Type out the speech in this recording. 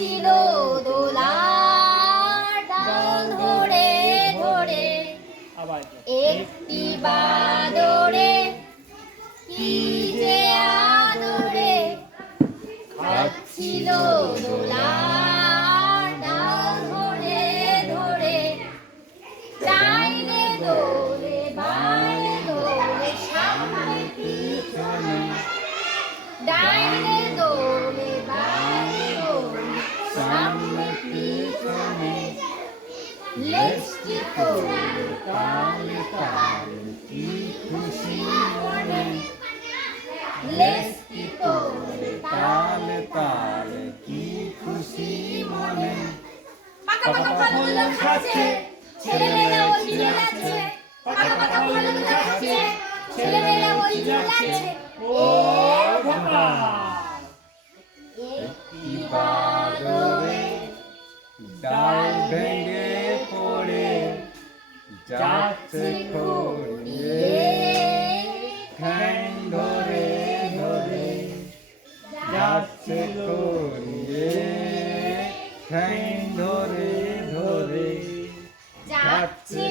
যাচ্ছিল দোলার ডাল ধরে ধরে একটি বাদরে কি যে আদরে খাচ্ছিল দোলার ডাল ধরে ধরে চাইলে দোলে বাইরে দোলে সামনে পিছনে ডাইনে দোলে বাইরে দোলে সামনে পিছনে লেজটি করে তালে তালে কি খুশি মনে লেজটি করে তালে তালে কি খুশি মনে পাকা পাকা ফলগুলো খাচ্ছে ছেলেমেয়েরা ওই চিল্লাচ্ছে পাকা পাকা ফলগুলো খাচ্ছে ছেলেমেয়েরা ওই চিল্লাচ্ছে ও বাবা একটি বাদরে ডাল ভেঙে পড়ে যাচ্ছে খড়িয়ে ঠ্যাং ধরে ধরে যাচ্ছে খড়িয়ে ঠ্যাং ধরে ধরে যাচ্ছে